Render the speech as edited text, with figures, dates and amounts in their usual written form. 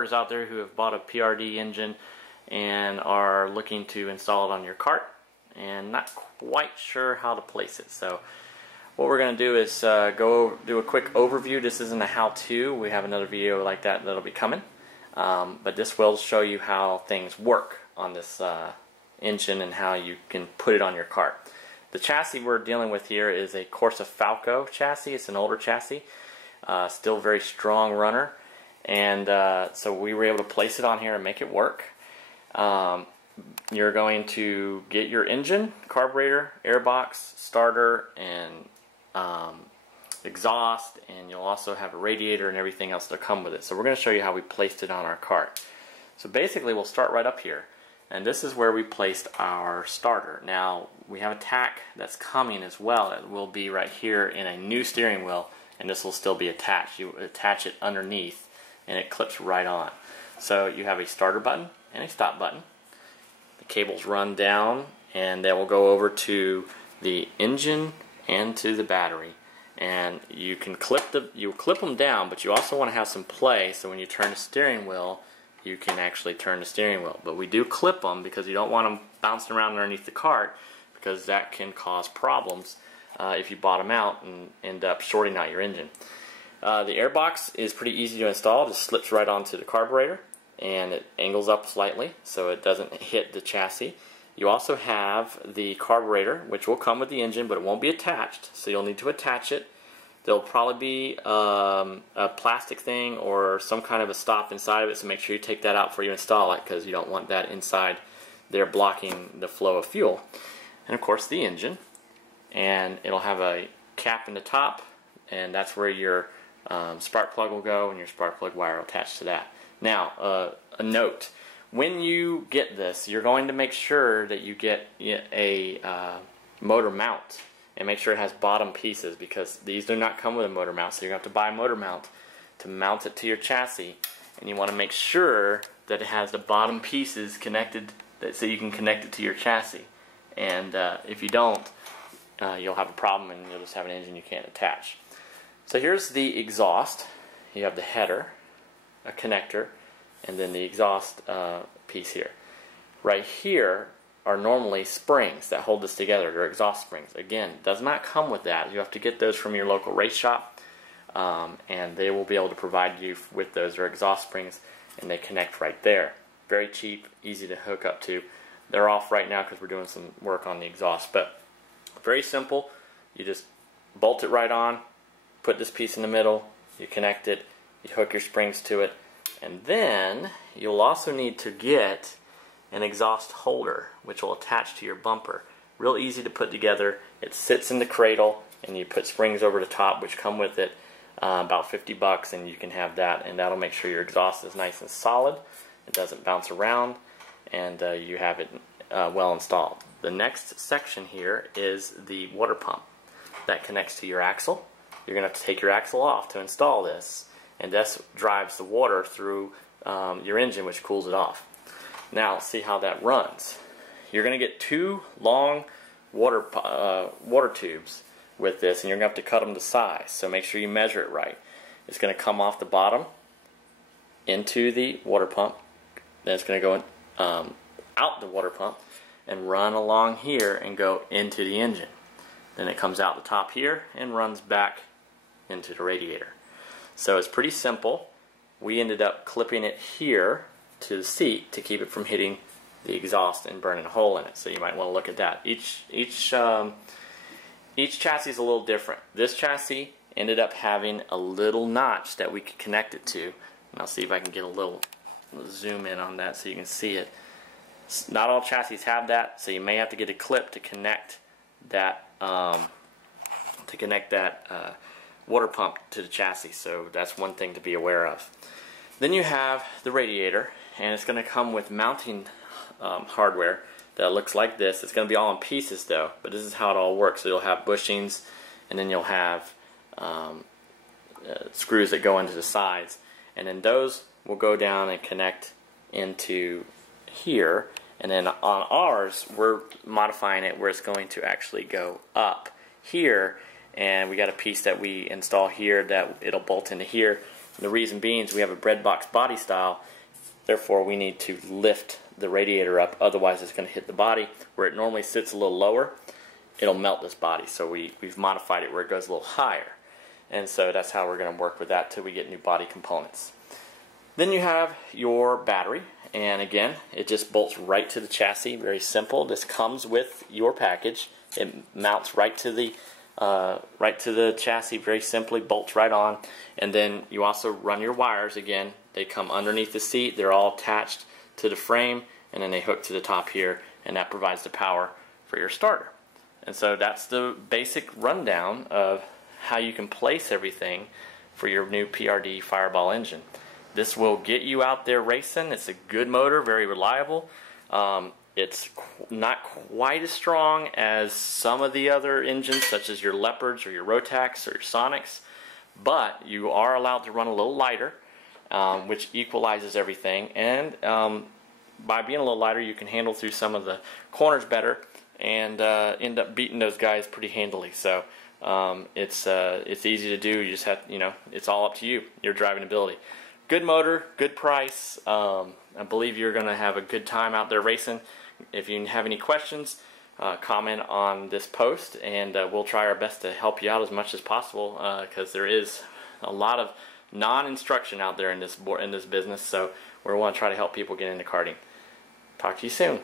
karters out there who have bought a PRD engine and are looking to install it on your kart and not quite sure how to place it. So what we're going to do is go do a quick overview. This isn't a how-to. We have another video like that that'll be coming. But this will show you how things work on this engine and how you can put it on your kart. The chassis we're dealing with here is a Corsa Falco chassis. It's an older chassis, still very strong runner, and so we were able to place it on here and make it work. You're going to get your engine, carburetor, airbox, starter, and exhaust, and you'll also have a radiator and everything else to come with it. So we're going to show you how we placed it on our kart. So basically we'll start right up here, and this is where we placed our starter. Now we have a tack that's coming as well. It will be right here in a new steering wheel, and this will still be attached. You attach it underneath and it clips right on. So you have a starter button and a stop button. The cables run down and they will go over to the engine and to the battery. And you can clip them down, but you also want to have some play, so when you turn the steering wheel you can actually turn the steering wheel. But we do clip them because you don't want them bouncing around underneath the kart, because that can cause problems if you bottom out and end up shorting out your engine. The airbox is pretty easy to install. It just slips right onto the carburetor and it angles up slightly so it doesn't hit the chassis. You also have the carburetor, which will come with the engine, but it won't be attached, so you'll need to attach it. There'll probably be a plastic thing or some kind of a stop inside of it, so make sure you take that out before you install it, because you don't want that inside there blocking the flow of fuel. And of course the engine, and it'll have a cap in the top, and that's where your spark plug will go, and your spark plug wire will attach to that. Now, a note: when you get this, you're going to make sure that you get a motor mount, and make sure it has bottom pieces, because these do not come with a motor mount, so you're going to have to buy a motor mount to mount it to your chassis. And you want to make sure that it has the bottom pieces connected, so you can connect it to your chassis. And if you don't, you'll have a problem and you'll just have an engine you can't attach. So here's the exhaust. You have the header, a connector, and then the exhaust piece here. Right here are normally springs that hold this together. They're exhaust springs. Again, does not come with that. You have to get those from your local race shop, and they will be able to provide you with those. They're exhaust springs, and they connect right there. Very cheap, easy to hook up to. They're off right now because we're doing some work on the exhaust, but very simple. You just bolt it right on, put this piece in the middle, you connect it, you hook your springs to it, and then you'll also need to get an exhaust holder, which will attach to your bumper. Real easy to put together. It sits in the cradle, and you put springs over the top, which come with it, about 50 bucks, and you can have that, and that'll make sure your exhaust is nice and solid. It doesn't bounce around, and you have it well installed. The next section here is the water pump that connects to your axle. You're going to have to take your axle off to install this, and this drives the water through your engine, which cools it off. Now let's see how that runs. You're going to get two long water tubes with this, and you're going to have to cut them to size, so make sure you measure it right. It's going to come off the bottom into the water pump, then it's going to go out the water pump and run along here and go into the engine. Then it comes out the top here and runs back into the radiator. So it's pretty simple. We ended up clipping it here to the seat to keep it from hitting the exhaust and burning a hole in it. So you might want to look at that. Each chassis is a little different. This chassis ended up having a little notch that we could connect it to. And I'll see if I can get a little zoom in on that so you can see it. Not all chassis have that, so you may have to get a clip to connect that water pump to the chassis. So that's one thing to be aware of. Then you have the radiator, and it's going to come with mounting hardware that looks like this. It's going to be all in pieces though, but this is how it all works. So you'll have bushings, and then you'll have screws that go into the sides, and then those will go down and connect into here. And then on ours, we're modifying it where it's going to actually go up here, and we got a piece that we install here that it'll bolt into here, The reason being is we have a bread box body style, therefore we need to lift the radiator up, otherwise it's going to hit the body. Where it normally sits a little lower, it'll melt this body. So we've modified it where it goes a little higher. And so that's how we're going to work with that till we get new body components. Then you have your battery, and again, it just bolts right to the chassis. Very simple. This comes with your package. It mounts right to the chassis. Very simply bolts right on. And then you also run your wires. Again, they come underneath the seat. They're all attached to the frame, and then they hook to the top here, and that provides the power for your starter. And so that's the basic rundown of how you can place everything for your new PRD Fireball engine. This will get you out there racing. It's a good motor, very reliable. It's not quite as strong as some of the other engines, such as your Leopards or your Rotax or your Sonics, but you are allowed to run a little lighter, which equalizes everything. And by being a little lighter, you can handle through some of the corners better and end up beating those guys pretty handily. So it's easy to do. You just have, it's all up to you, your driving ability. Good motor, good price. I believe you're going to have a good time out there racing. If you have any questions, comment on this post, and we'll try our best to help you out as much as possible, because there is a lot of non-instruction out there in this business. So we want to try to help people get into karting. Talk to you soon.